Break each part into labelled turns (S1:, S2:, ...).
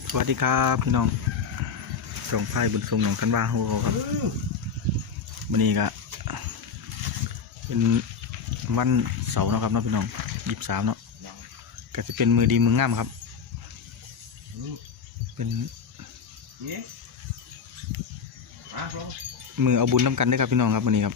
S1: สวัสดีครับพี่น้องส่งไพ่บุญทรงหนองคันวาโฮครับวันนี้ก็เป็นวันเสาร์นะครับเนาะพี่น้อง23เนาะก็จะเป็นมือดีมืองามครับเป็นมือเอาบุญน้ำกันด้วยครับพี่น้องครับวันนี้ครับ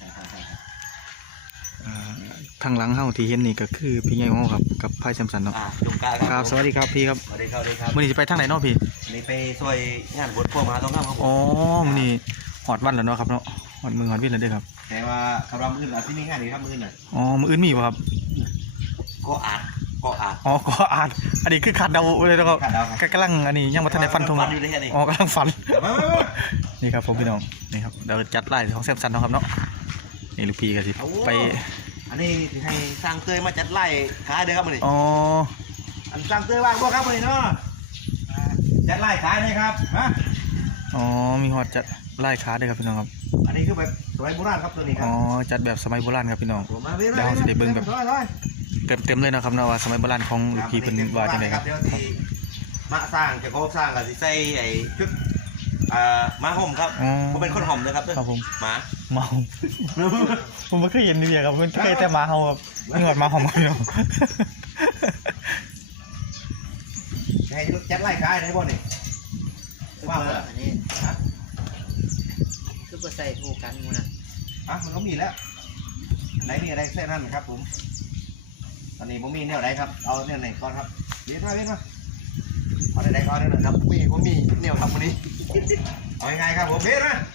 S1: ทางหลังเฮาที่เห็นนี่ก็คือพี่ใหญ่ของเราครับกับไพ่แซมสันเนาะครับสวัสดีครับพี่ครับ
S2: สวัสดีครับ
S1: วันนี้จะไปทางไหนเนาะพี่
S2: นี่ไปช่วยงานบวชพวกมาต้องข้ามครับ
S1: อ๋อวันนี้หอดวันแล้วเนาะครับเนาะหอดมือหอดวิ่งแล้วด้วยครับ
S2: แต่ว่าคำรำอื่นที่นี่งานนี้ทำอื่นน่ะ
S1: อ๋อมืออื่นมีป่ะครับ
S2: ก็อาจ
S1: อ๋อก็อาจอันนี้คือขาดเดาเลยนะครับกำลังอันนี้ยังมาทันในฟันธงอ๋อกำลังฟันนี่ครับผมพี่น้องนี่ครับเราจัดไล่ของแซมสันนะครับเนาะนี่ลูกพี่กันสิไป
S2: อันนี้ให้สร้างเตยมาจัดไล่ขายเด้อครับมันนี่
S1: อ๋อ
S2: อันสร้างเตยว่างบ่ครับมันนี่เนาะจัดไล่ขายไหมครับฮะ
S1: อ๋อมีหอดจัดไล่ขาด้วยครับพี่น้องครับ
S2: อันนี้คือแบบสมัยโบราณครับตัวนี้ครับ
S1: อ๋อจัดแบบสมัยโบราณครับพี่น้องเดี๋ยวเราจะได้เบิ้งแบบเต็มเลยนะครับเนาะว่าสมัยโบราณของลูกพี่เป็นว่าจังไดครับ
S2: เดี๋ยวที่มาสร้างจะโคสร้างกับที่ใส่ไอ้ชุดม้าห่มครับผมเป็นคนห่มนะครับ
S1: ครับผม
S2: ม้า
S1: ผมไม่เคยเห็นนี่ครับมันเคยแต่ม้าเฮาครับนี่หอดม้าห่มครับพี่น้อง
S2: ให้จัดไล่ขายได้บ่นี่ว่า
S3: อันนี้คือใส่ถูกกันมั้งนะ
S2: มันก็มีแล้วไหนมีอะไรแค่นั้นครับผมตอนนี้ผมมีแนวไหนครับเอาแนวไหนก่อนครับเรียนมาเอาไหนก่อนได้หน่อยครับผมมีแนวครับวันนี้เอายังไงครับผมเรียนนะ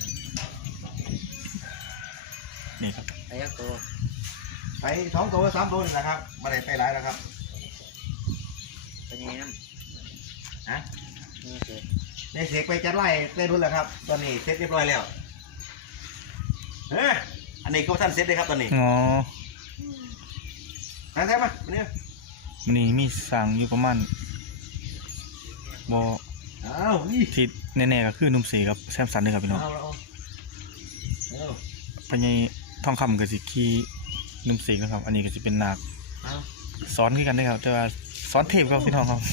S1: นี่ครับ
S3: ไปยักตัว
S2: ไป2 ตัว 3 ตัวนี่แหละครับมาได้ไปหลายแล้วครับ
S3: เป็นยังไงน้ำนี่เสร็จ
S2: ในเสกไปจัดไล่ได้รุ่นแล้วครับตอนนี้เสร็จเรียบร้อยแล้วอันนี้ก็ท่านเสร็จเลยครับตอนนี้
S1: อ๋อ
S2: ใช่ไหม
S1: วันนี้มีสั่งอยู่ประมาณบอที่แน่ๆก็คือนุ่มสีกับแซมสันเลยครับพี่น้องพญายทองคำกับสิคีนุ่มสีนะครับอันนี้ก็จะเป็นนาคซ้อนขึ้นกันได้ครับแต่ว่าซ้อนเทปครับพี่น้องครับ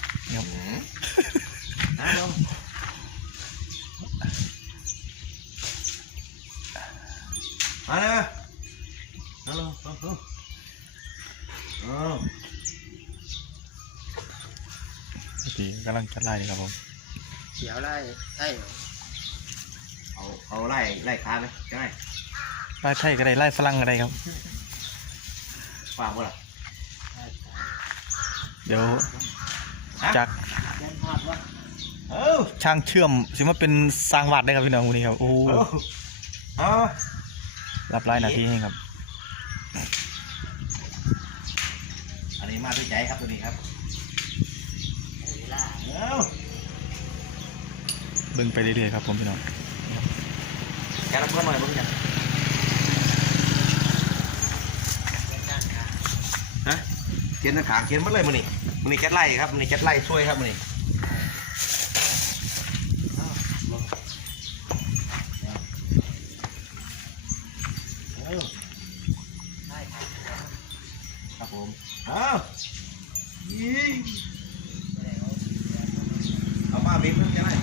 S2: มาเลยฮัลโหล
S1: พี่กำลังจัดไล่เลยครับผม
S3: เขียวไล่ใช่
S2: เอาไล่ขาไหมใช่ไหม
S1: ไล่ไทยก็ได้ไล่ฝรั่งก็ได้ครับ
S2: ฝากบ่ล่ะ
S1: เดี๋ยวจากช่างเชื่อมสิมาเป็นสร้างวัดได้ครับพี่น้องวันนี้ครับโอ้รับไล่หน้าที่ให้ครับ
S2: อันนี้มาด้วยใจครับตัวนี้ครับ
S1: เบิ่งไปเรื่อยๆครับผมพี่น้อง
S2: แกรับเพื่อนหน่อยเบิ่งกันเขียนขางเขียนมาเลยมันนี่แก๊สไล่ครับมันนี่แก๊สไล่ช่วยครับมันนี่ครับผมเอามาบีบเพิ่มยังไง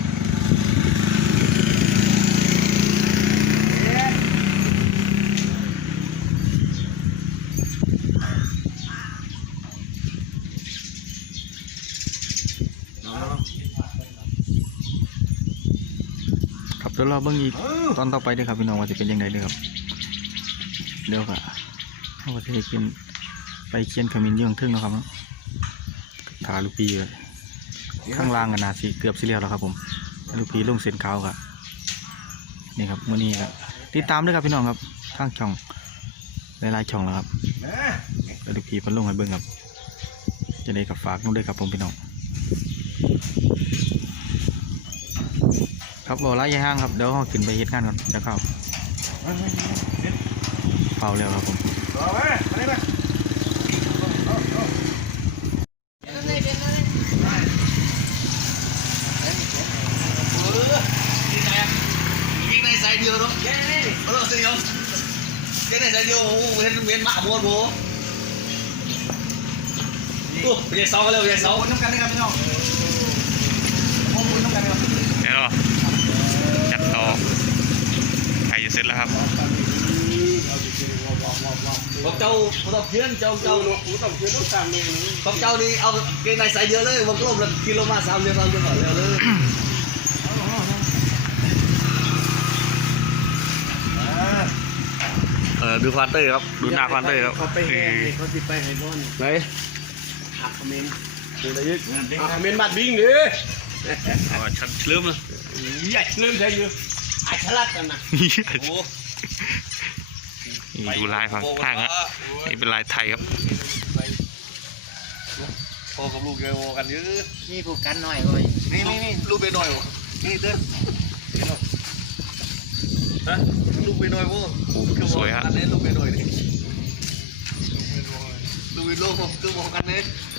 S1: ครับเดี๋ยวเราเบิ่งอีกตอนต่อไปด้วยครับพี่น้องว่าจะเป็นยังไงเลยครับเดี๋ยวค่ะเขาจะให้กินไปเคียนขมิ้นยื่งทึ่งนะครับทาลูกปีเลยข้างล่างกันนาสีเกือบสีเหลืองแล้วครับผมลูกปีลงเส้นขาวครับนี่ครับมื้อนี้ครับติดตามด้วยครับพี่น้องครับทางช่องหลายๆช่องแล้วครับลูกปีพันลงให้เบิ่งครับจะได้กับฝากนู่นด้วยครับผมพี่น้องครับบอกไล่ยังห้างครับเดี๋ยวเขาขึ้นไปเฮ็ดงานก่อนจะเข้าเฝ้าแล้วครับผม
S2: เดียวเนาะเราเสียวแค่ไหนเดียวเว้นหมาบัวโบตู้เรียกเสากันเร็วเรียกเสาน้ำกันนะครับพี่น้อง
S1: นาะจัดต่อไก่จะเสร็จแล้วครับ
S3: บอกเจ้าต้องเพี้ยนเจ้าต้องเพี้ยนต้องตามเมนูของเจ้านี่เอาเกงในใส่เยอะเลยบอกลมละกิโลมา3 เดือนก่อนเร็วเลย ดูควานเตอร์ครับดูหน้าควานเตอร์ครับ
S2: เขาไปแห้งเขาติดไปให้บอน
S3: ไหน
S2: หักคอมเมนต์
S3: ดูอะไรยึด
S2: คอมเมนต์บัดบิ้งดิ
S3: ชัดเริ่มเลย
S2: ใหญ่เริ่มใช่อยู่อาฉลาดกันนะ
S3: โอ้
S1: นี่ดูลายฝั่งข้างฮะนี่เป็นลายไทยครับ
S3: พ่อกับลูกเยอะกันเยอะ
S2: นี่ผูกกันหน่อยเลย
S3: นี่ลูกไปหน่อยวะนี่เต้นฮะลูกไปหน่อยมั้ง
S1: โอ้สวยฮะ
S3: อันนี้ลูกไปหน่อยนี่ลูกไปโลกผมคือมองกันเลย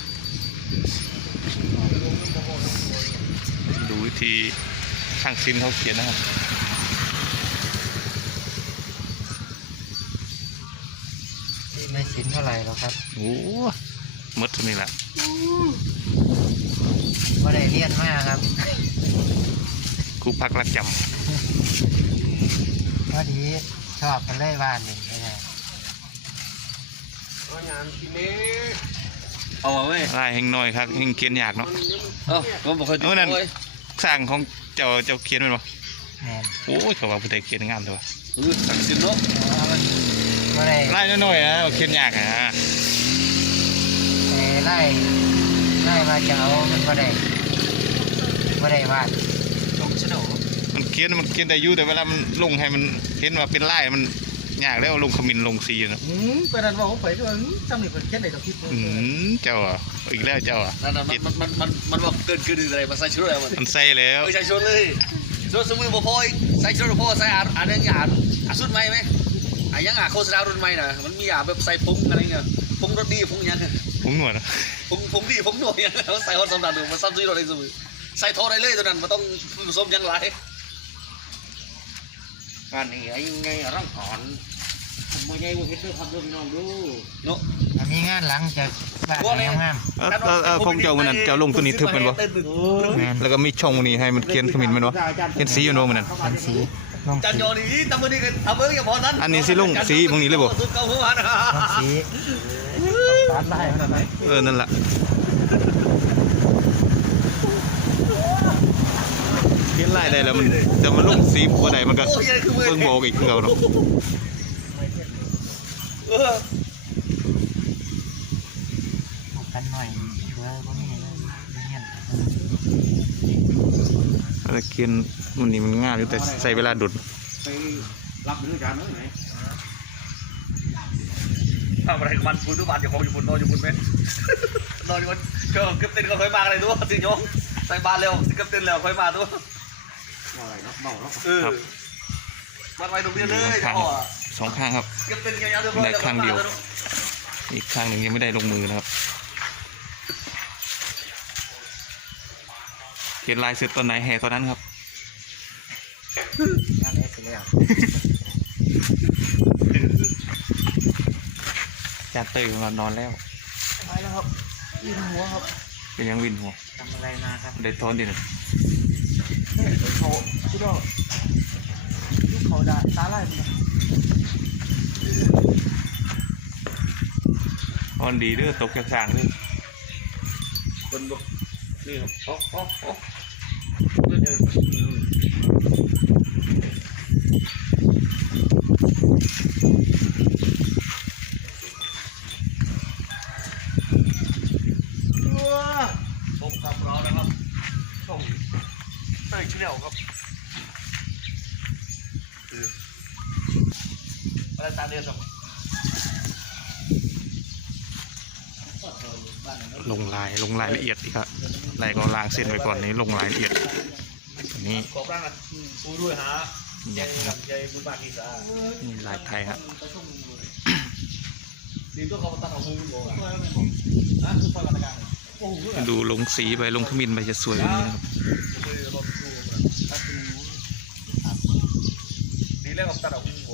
S1: ดูวิธีช่างซินเขาเขียนนะครับ
S2: ไม่สินเท่าไหร่แล้วครับ
S1: โอ้มดตัวนี้แหละ
S2: ก็ได้เรียนมากครับ
S1: ครูพักรักจ
S2: พอดีชอบกันเลยบ้านหนึ่งไม่ใช่
S3: เอามาไหม
S1: ำลายแห่งน้อยครับแห่งเขียนยากเนาะ
S3: ก็บอกเขา
S1: นั่นสร้างของเจ้าเขียนมันบ่
S2: แมน
S1: โอ้ยเขาว่าผู้ใดเขียนงามตัว
S3: สั่งสินเนาะ
S2: ก็ได้
S1: ลายน้อยๆนะเขียนยากนะ
S2: ไล่มาจะเอามันก็ได้วาดลงชโน
S1: มันเขียนได้อยู่แต่เวลามันลงให้มันเห็นว่าเป็นลายมันยากแล้วลงขมิ้นลงสีเนาะ
S2: ไปนั่นว่าผมไปด้วยจำหนึ่งเป็นแค่ไหนกับคิด
S1: เจ้าอ่ะอีกแล้วเจ้าอ่ะ
S3: นั่นมันบอกเกินอะไรมาใส่ชุดอะไรมัน
S1: มันใส่แล้ว
S3: ใส่ชุดเลยชุดสมือบ่พอยใส่ชุดบ่พอใส่อันยังอย่างชุดใหม่ไหมยังโฆษณารุ่นใหม่น่ะมันมีแบบใส่ผงอะไรเงี้ยผงรสดีผงยัง
S1: ผมหนวดอะ
S3: ผงดีผงหน่วยยังใส่ฮอตสำนักดูมันซ้ำซื้ออะไรสมือใส่ทอได้เลยตัวนั้นมันต้องผสมยังไรงานนี้ไอ้ไงร่างก่อนมาใหญ่กว่าเฮ็ดด้วยครับด้วยพี่น้องดูเนาะ
S2: มีงานหลังจากบ้านงาม
S1: ของเจ้ามันนั่นเจ้าลงตัวนี้ทึบมันบ่แล้วก็มีช่องนี้ให้มันเขียนขมิ้นมันบ่เขียนสีอยู่โน้มันนั่น
S2: พันสีลง
S3: จันโยนี่ทำมือนี่กันทำมือกับพอนั้น
S1: อันนี้สิลงสีพวกนี้เลยบ่
S3: สุดเก่าหัวนะ
S2: สีตัดไล่ขนาดไหน
S1: นั่นแหละเขียนลายได้แล้วมันจะมาลงสีบ่ได้มันก็เบิ่งบอกอีกคือเก่าเนาะ
S2: กันหน่อยเพื่อพวกนี้เงี้ย
S1: อะไรเขียนมันนี่มันง่ายอยู่แต่ใช้เวลาดุด
S3: ไปรับเรื่องการนั้นไหนทำอะไรกับมันฝุ่นทุกวันอยู่คงอยู่ฝุ่นนอนอยู่ฝุ่นเป็นนอนอยู่บนเก็บเต็นก็ค่อยมาอะไรตัวสิโยงใส่บานเร็วเก็บเต็นแล้วค่อยมาตัวอะไรเนาะเมาเนาะมาไปตรงนี้เลยพ่อ
S1: สองข้างครับ
S3: เก็บเต็นยาวๆเรียบร้อยแล้วก็มาแล้ว
S1: อีกข้างหนึ่งยังไม่ได้ลงมือนะครับเขียนลายเสร็จตอนไหนแห่ตอนนั้นครับ
S2: งานเอสแล้ว
S1: จานเตยของเรานอนแล้ว
S2: ไปแล้วครับวินหัวครับ
S1: เป็นยังวินหัว
S2: ทำอะไรมาครับ
S1: ได้ทอนดินะ
S2: เขาคิดว่าลูกเขาด่าตาไล่มัน
S1: ทอนดีเด้อตกจากสร้างเด้อ
S3: คนบอกนี่ครับโอ้ผมขับรอนะครับส่งเต้ยชิเนลครับคืออะไรตาเดือดครับ
S1: ลงรายละเอียดอีกครับลายก็ล้างเส้นไว้ก่อนนี้ลงรายละเอียดอันนี้
S3: ขอบร่างอ่ะปูด้วยฮะใจกับใจบุญบากีสา
S1: นี่ลายไทยครับ
S3: ดีตัวเขาตัดเอาหูโง่อ่ะนะคือฟังกันกันโอ้โห
S1: ดูลงสีไปลงขมิ้นไปจะสวยกว่านี้นะครับ
S3: ดีแล้วกับตัดเอาหูโง่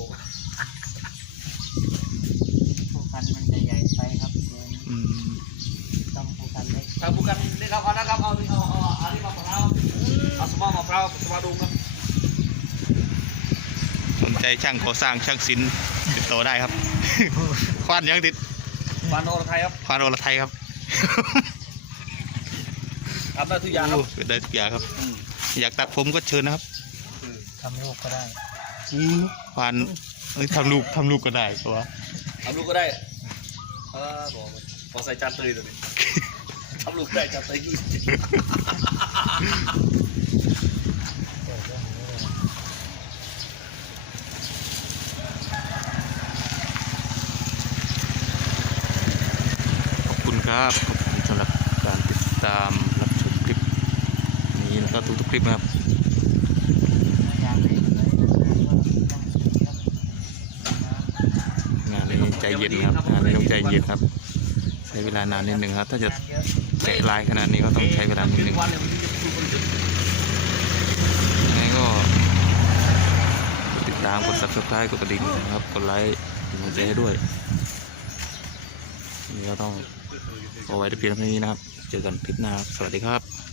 S2: ผู้กันมันจะใหญ่ไปครับ
S1: อืม
S2: ต้องผู้กันเล็ก
S3: ทางบุกันนี่ครับเอานะครับเอาอันนี้มาของเราเอาสมองมาพร้าวสมาดุงครับ
S1: สนใจช่างก่อสร้างช่างศิลป์ติดต่อได้ครับ ควานยังติด
S3: วานโนรไทยครับ
S1: ควานโอรไทยครับ
S3: ทำได้ทุกอย่างครับ
S1: โได้ทุกอย่างครับ อยากตัดผมก็เชิญนะครับ
S2: ทำลูกก็ได้
S1: ควานทำลูกก็ได้ตัว
S3: ทำลูกก็ได้บอกพอใส่จานเตยตัวนี้ทำลูกได้จานเตย
S1: ขอบคุณครับขอบคุณสำหรับการติดตามรับชมคลิปนี้แล้วก็ทุกๆคลิปนะครับงานนี้ใจเย็นครับงานนี้ต้องใจเย็นครับใช้เวลานานนิดหนึ่งครับถ้าจะแกะลายขนาดนี้ก็ต้องใช้เวลานิดหนึ่ง
S3: วันเนี่ยมันจะดูบริสุทธิ์
S1: ยังไงก็กดติดตามกด subscribe กดกระดิ่งนะครับกดไลค์กดหัวใจให้ด้วยนี่ก็ต้องเอาไว้แต่เพียงเท่านี้นะครับเจอกันคลิปหน้าครับสวัสดีครับ